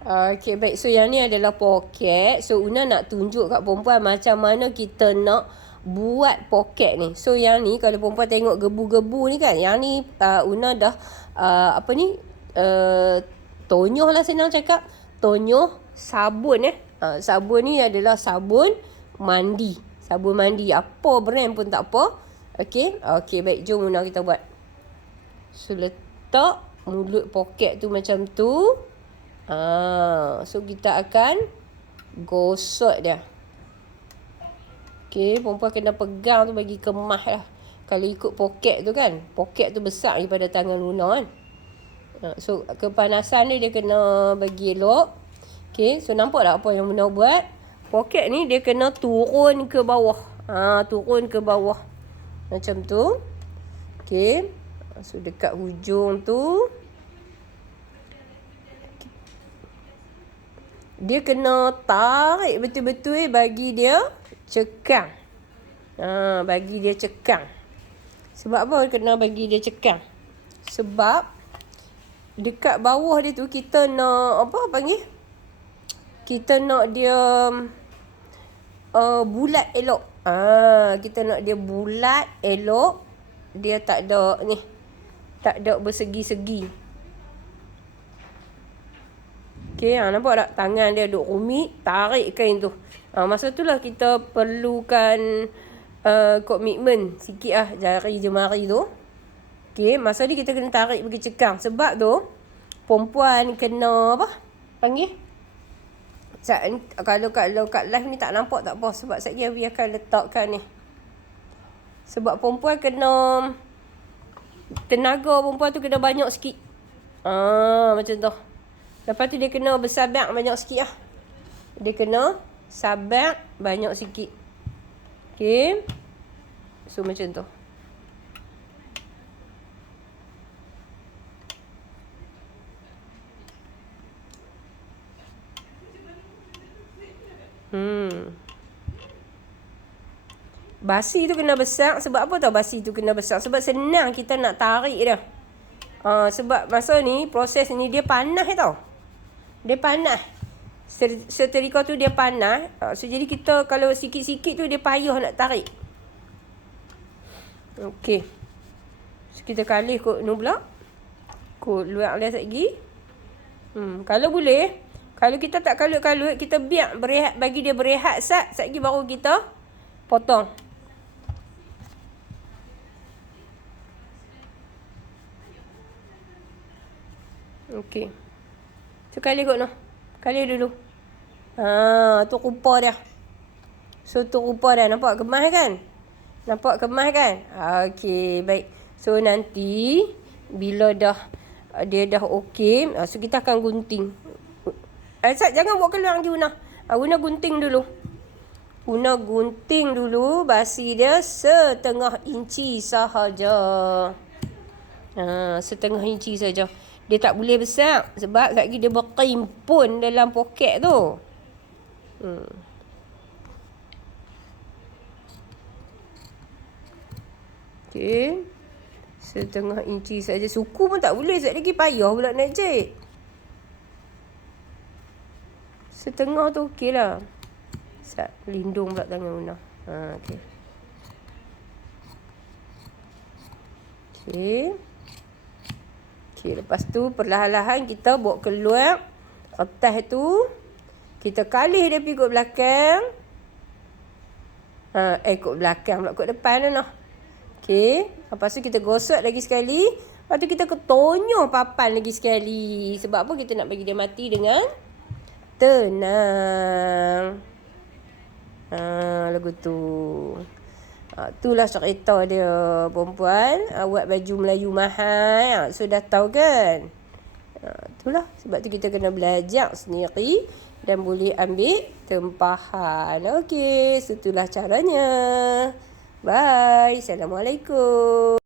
Okey, baik. So, yang ni adalah poket. So, Una nak tunjuk kat perempuan macam mana kita nak buat poket ni. So, yang ni kalau perempuan tengok gebu-gebu ni kan, yang ni Una dah tonyoh lah, senang cakap. Tonyoh sabun sabun ni adalah sabun mandi. Sabun mandi. Apa brand pun tak apa. Okey. Okey, baik. Jom Una kita buat. So, letak mulut poket tu macam tu. So, kita akan gosok dia. Okey, perempuan kena pegang tu bagi kemah lah. Kalau ikut poket tu kan, poket tu besar daripada tangan Luna kan. So, kepanasan ni dia kena bagi elok. Okey, so nampak tak apa yang Luna buat? Poket ni dia kena turun ke bawah. Turun ke bawah. Macam tu. Okey. So, dekat hujung tu. Dia kena tarik betul-betul bagi dia cekang. Bagi dia cekang. Sebab apa kena bagi dia cekang? Sebab dekat bawah dia tu kita nak kita nak dia bulat elok. Kita nak dia bulat elok. Dia tak ada bersegi-segi. Okey, nampak tak? Tangan dia duk rumit, tarik kain tu. Masa tu lah kita perlukan komitmen sikit lah, jari jemari tu. Okey, masa ni kita kena tarik bagi cekang. Sebab tu, perempuan kena kalau kat live ni tak nampak tak apa. Sebab sekejap Abi akan letakkan ni. Sebab perempuan kena, tenaga perempuan tu kena banyak sikit. Macam tu. Lepas tu dia kena bersabak banyak sikit lah. Dia kena sabak banyak sikit. Okey. So macam tu. Basi tu kena besar. Sebab apa tau basi tu kena besar? Sebab senang kita nak tarik dia. Sebab masa ni, proses ni dia panas tau. Dia panas. Setrika tu dia panas. So, jadi kita kalau sikit-sikit tu dia payah nak tarik. Okey. So, kita kalih kot ni pula. Kot luar dia lagi. Kalau boleh, kalau kita tak kalut-kalut, kita biar berehat, bagi dia berehat sat lagi baru kita potong. Okey. So, kali kot noh. Kali dulu. Tu rupa dia. So, tu rupa dia. Nampak kemas kan? Nampak kemas kan? Okey, baik. So, nanti bila dia dah okey, so kita akan gunting. Sat, jangan buat keluar lagi Una. Una gunting dulu. Una gunting dulu basi dia setengah inci sahaja. Setengah inci saja. Dia tak boleh besar sebab lagi dia berkimpun dalam poket tu. Okey. Setengah inci saja. Suku pun tak boleh. Sekejap lagi payah pula nak jahit. Setengah tu okey lah. Lindung pula tangan Una. Okey. Okey. Okey, lepas tu perlahan-lahan kita bawa keluar kertas tu. Kita kalih dia pergi kot belakang. Kot belakang pula, kot depan lah. Okey. Lepas tu kita gosok lagi sekali. Lepas tu kita ketonyoh papan lagi sekali. Sebab apa? Kita nak bagi dia mati dengan tenang. Lagu tu. Itulah cerita dia, perempuan. Buat baju Melayu mahal. Sudah tahu kan? Itulah. Sebab tu kita kena belajar sendiri. Dan boleh ambil tempahan. Okey. Itulah caranya. Bye. Assalamualaikum.